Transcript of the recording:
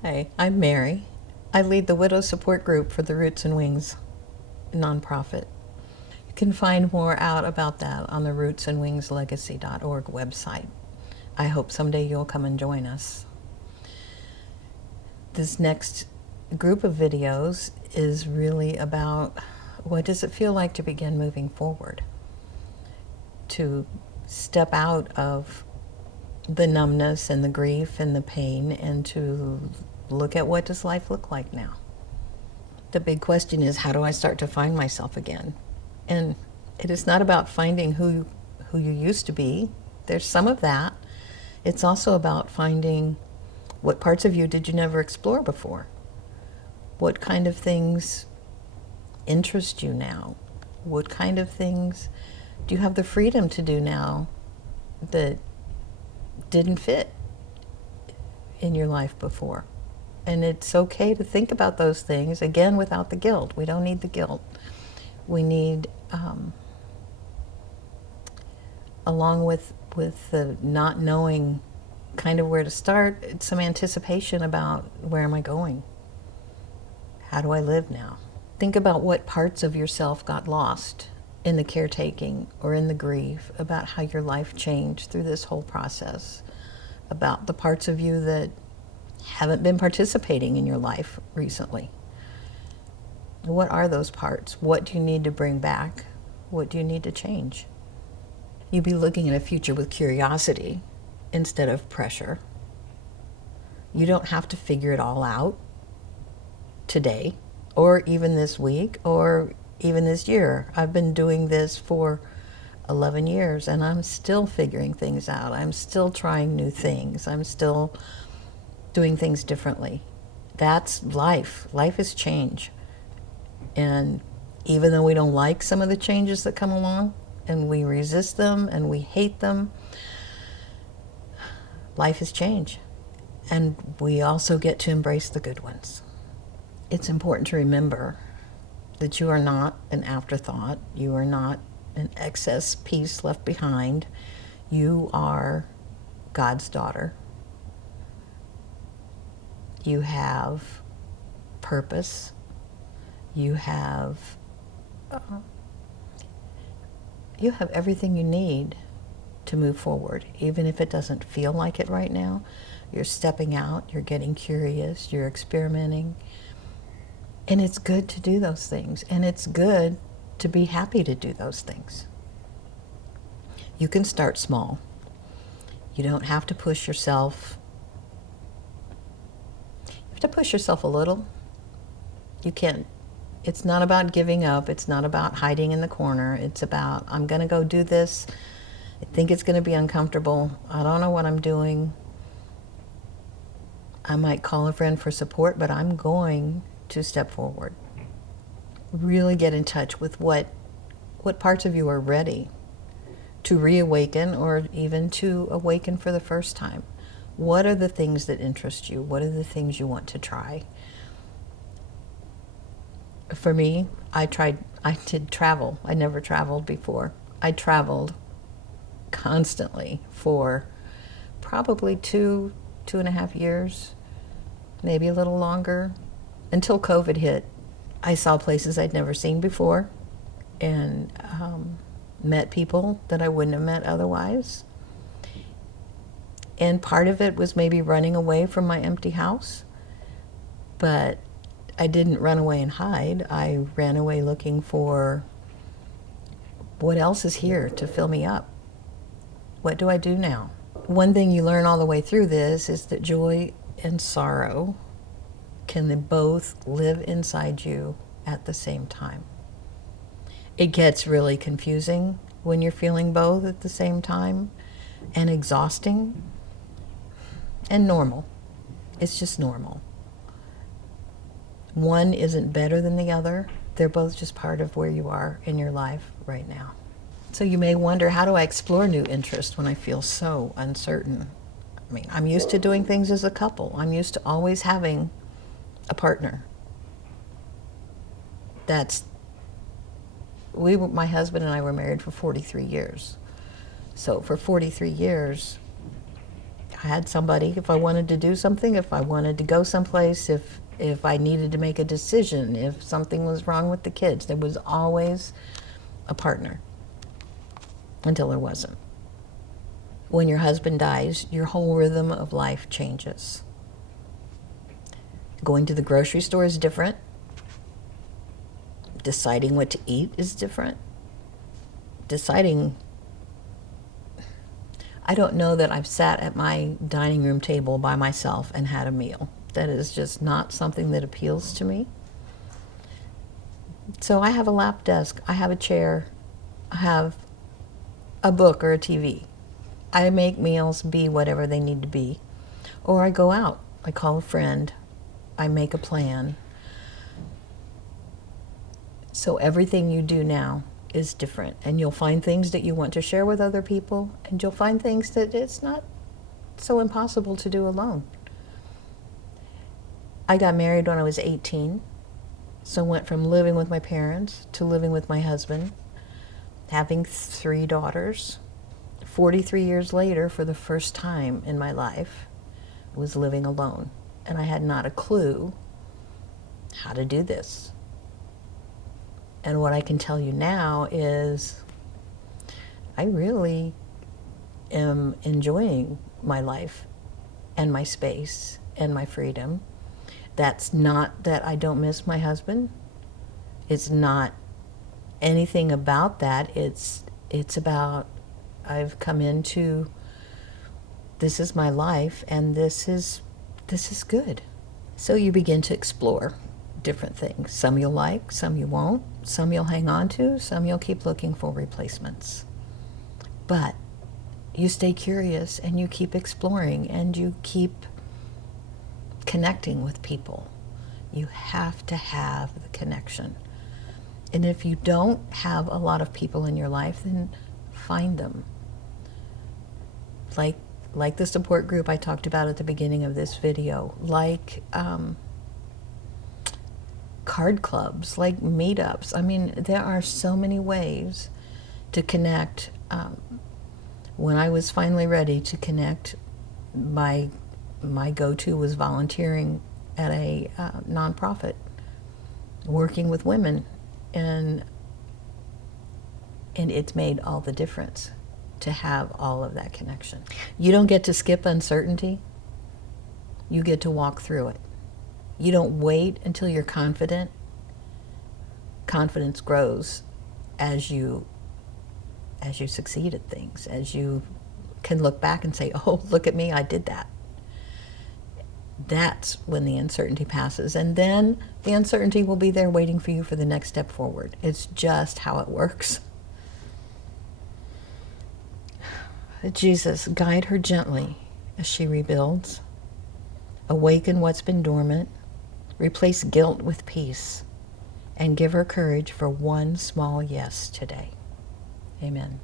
Hey, I'm Mary. I lead the Widow Support Group for the Roots and Wings nonprofit. You can find more out about that on the rootsandwingslegacy.org website. I hope someday you'll come and join us. This next group of videos is really about what does it feel like to begin moving forward, to step out of the numbness and the grief and the pain and to look at what does life look like now. The big question is, how do I start to find myself again? And it is not about finding who you used to be. There's some of that. It's also about finding what parts of you did you never explore before? What kind of things interest you now? What kind of things do you have the freedom to do now that didn't fit in your life before? And it's okay to think about those things, again, without the guilt. We don't need the guilt. We need, along with the not knowing kind of where to start, it's some anticipation about where am I going? How do I live now? Think about what parts of yourself got lost in the caretaking or in the grief, about how your life changed through this whole process, about the parts of you that haven't been participating in your life recently. What are those parts? What do you need to bring back? What do you need to change? You'd be looking at a future with curiosity instead of pressure. You don't have to figure it all out today, or even this week, or even this year. I've been doing this for 11 years and I'm still figuring things out. I'm still trying new things. I'm still doing things differently. That's life. Life is change. And even though we don't like some of the changes that come along and we resist them and we hate them, life is change. And we also get to embrace the good ones. It's important to remember that you are not an afterthought. You are not an excess piece left behind. You are God's daughter. You have purpose. You have everything you need to move forward, even if it doesn't feel like it right now. You're stepping out, you're getting curious, you're experimenting. And it's good to do those things, and it's good to be happy to do those things. You can start small. You don't have to push yourself. You have to push yourself a little. You can. It's not about giving up. It's not about hiding in the corner. It's about, I'm going to go do this. I think it's going to be uncomfortable. I don't know what I'm doing. I might call a friend for support, but I'm going to step forward. Really get in touch with what parts of you are ready to reawaken, or even to awaken for the first time. What are the things that interest you? What are the things you want to try? For me, I did travel. I never traveled before. I traveled constantly for probably 2.5 years, maybe a little longer, until COVID hit. I saw places I'd never seen before, and met people that I wouldn't have met otherwise. And part of it was maybe running away from my empty house, but I didn't run away and hide. I ran away looking for what else is here to fill me up. What do I do now? One thing you learn all the way through this is that joy and sorrow can both live inside you at the same time. It gets really confusing when you're feeling both at the same time, and exhausting, and normal. It's just normal. One isn't better than the other. They're both just part of where you are in your life right now. So you may wonder, how do I explore new interests when I feel so uncertain? I mean, I'm used to doing things as a couple. I'm used to always having a partner. My husband and I were married for 43 years. So for 43 years, I had somebody, if I wanted to do something, if I wanted to go someplace, if I needed to make a decision, if something was wrong with the kids, there was always a partner until there wasn't. When your husband dies, your whole rhythm of life changes. Going to the grocery store is different. Deciding what to eat is different. I don't know that I've sat at my dining room table by myself and had a meal. That is just not something that appeals to me. So I have a lap desk, I have a chair, I have a book or a TV. I make meals be whatever they need to be. Or I go out, I call a friend, I make a plan. So everything you do now is different, and you'll find things that you want to share with other people, and you'll find things that it's not so impossible to do alone. I got married when I was 18, so went from living with my parents to living with my husband, having 3 daughters. 43 years later, for the first time in my life, I was living alone, and I had not a clue how to do this. And what I can tell you now is I really am enjoying my life and my space and my freedom. That's not that I don't miss my husband. It's not anything about that. It's about I've come into, this is my life, and this is good. So you begin to explore different things. Some you'll like, some you won't, some you'll hang on to, some you'll keep looking for replacements. But you stay curious and you keep exploring and you keep connecting with people. You have to have the connection. And if you don't have a lot of people in your life, then find them. Like the support group I talked about at the beginning of this video, like card clubs, like meetups. I mean, there are so many ways to connect. When I was finally ready to connect, my go-to was volunteering at a nonprofit, working with women, and it's made all the difference to have all of that connection. You don't get to skip uncertainty. You get to walk through it. You don't wait until you're confident. Confidence grows as you succeed at things, as you can look back and say, oh, look at me, I did that. That's when the uncertainty passes. And then the uncertainty will be there waiting for you for the next step forward. It's just how it works. Jesus, guide her gently as she rebuilds. Awaken what's been dormant. Replace guilt with peace. And give her courage for one small yes today. Amen.